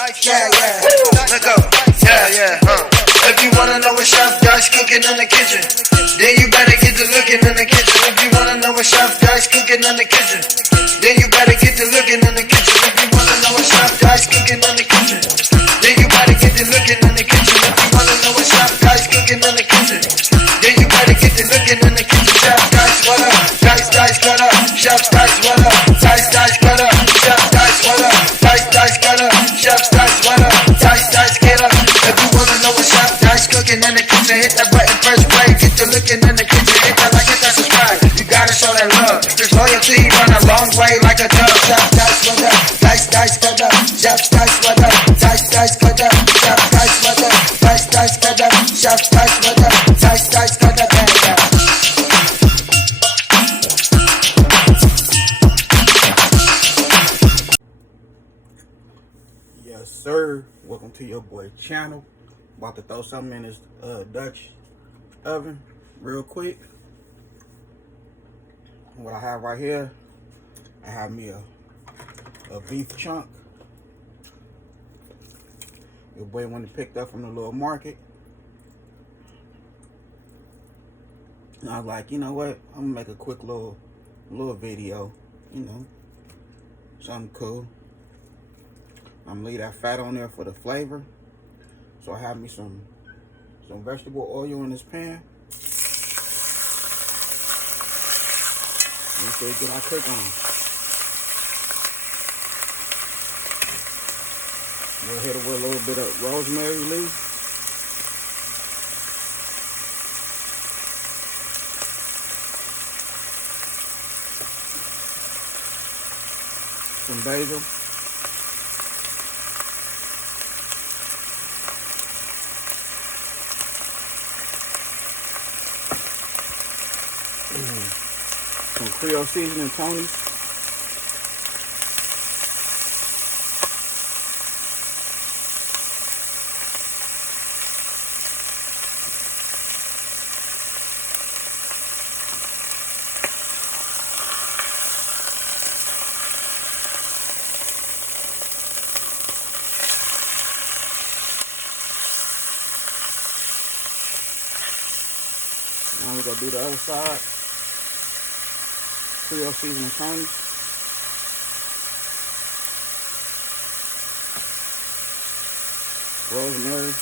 Yeah, let go. Yeah. If you wanna know what Chef Dice cooking in the kitchen, then you better get to looking in the kitchen. If you wanna know what Chef Dice cooking in the kitchen, then you better get to looking in the kitchen. If you wanna know what Chef Dice cooking in the kitchen, then you better get to looking in the kitchen. If you wanna know what Chef Dice cooking in the kitchen, then you better get to looking in the kitchen. Chef Dice, what up? Dice, cut up. Chef Dice, what up? Dice, cut up. Chef Dice, what up? Dice, cut up. Chef Dice, what up? Dice, get up. If you wanna know what Chef Dice cooking in the kitchen, hit that button, press play. Get to looking in the kitchen, hit that like, hit that subscribe. You gotta show that love. There's loyalty run a long way like a dove. Chef Dice, what up? Dice, cut up. Chef Dice, what up? Dice, cut up. Chef Dice, what up? Dice, cut up. Chef Dice, what up? Dice, cut up. Yes, sir. Welcome to your boy channel. About to throw something in this Dutch oven real quick. What I have right here, I have me a beef chunk. Your boy went and picked up from the little market. And I was like, you know what? I'm gonna make a quick little video, you know, something cool. I'm gonna leave that fat on there for the flavor. So I have me some vegetable oil in this pan. Let's get our cook on. We'll hit it with a little bit of rosemary leaf. Some basil. Some Creole seasoning, Tony's. Now we're gonna do the other side. Creole seasoning, Tony's. Rosemary.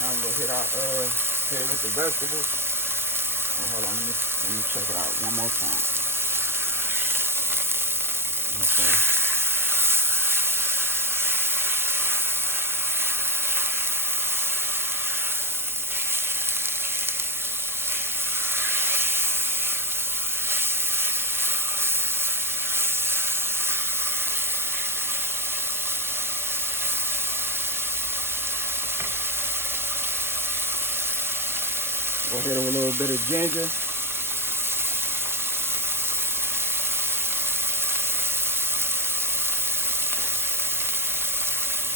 Now I'm gonna hit with the vegetables. Oh, hold on, let me check it out one more time. Okay. Go hit it with a little bit of ginger.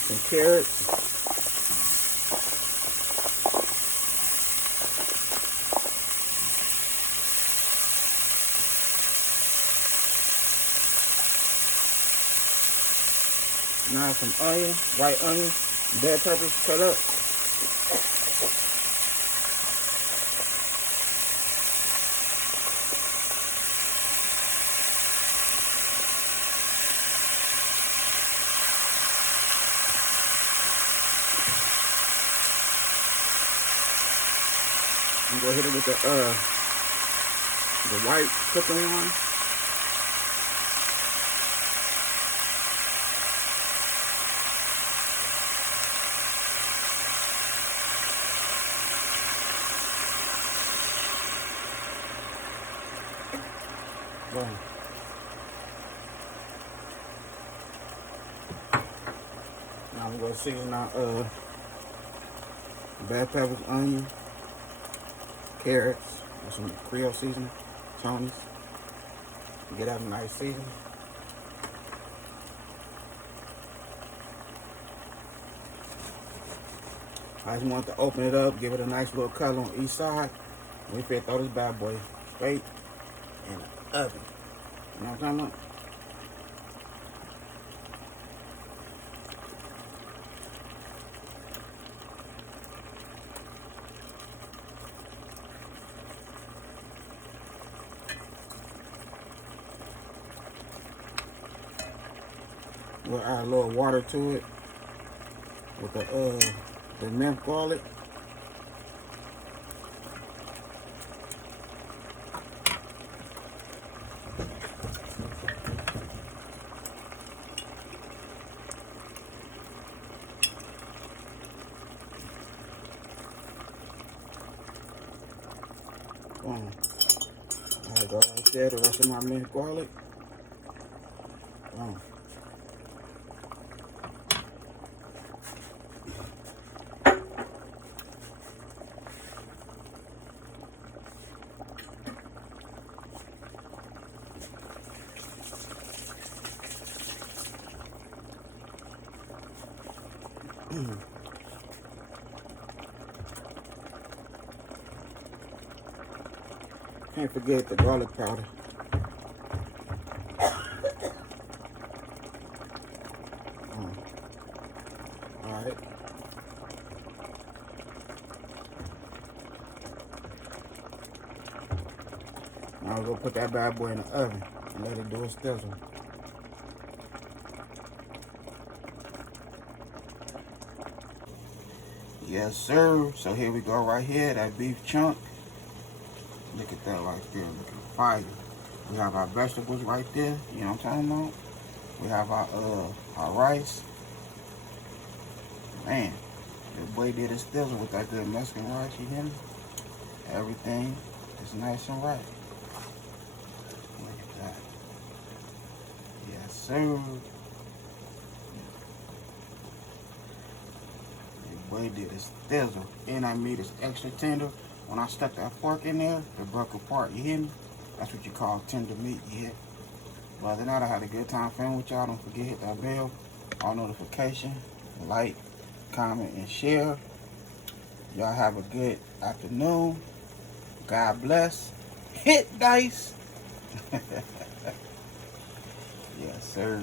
Some carrots. Now some onion, white onion, bell peppers cut up. I'm gonna hit it with the white cooking wine. Boom. I'm gonna season our bell peppers, onion, carrots, with some Creole seasoning, Tony's. Get that nice seasoning. I just want to open it up, give it a nice little color on each side. We finna throw this bad boy straight in the oven. You know what I'm talking about? We'll add a little water to it with the minced garlic. Boom. There go right there, the rest of my minced garlic. Boom. Can't forget the garlic powder. Alright. Now we're gonna put that bad boy in the oven and let it do its thizzle. Yes, sir. So here we go right here, that beef chunk. Look at that right there, look at the fire. We have our vegetables right there, you know what I'm talking about? We have our rice. Man, the boy did his thizzle with that good Mexican rice, you hear me? Everything is nice and right. Look at that. Yes, sir. Boy did his thizzle. And that meat is extra tender. When I stuck that fork in there, it broke apart, you hear me? That's what you call tender meat, you hear? But other than that, I had a good time filming with y'all. Don't forget, hit that bell, all notification, like, comment, and share. Y'all have a good afternoon. God bless. Hit dice. Yes, sir.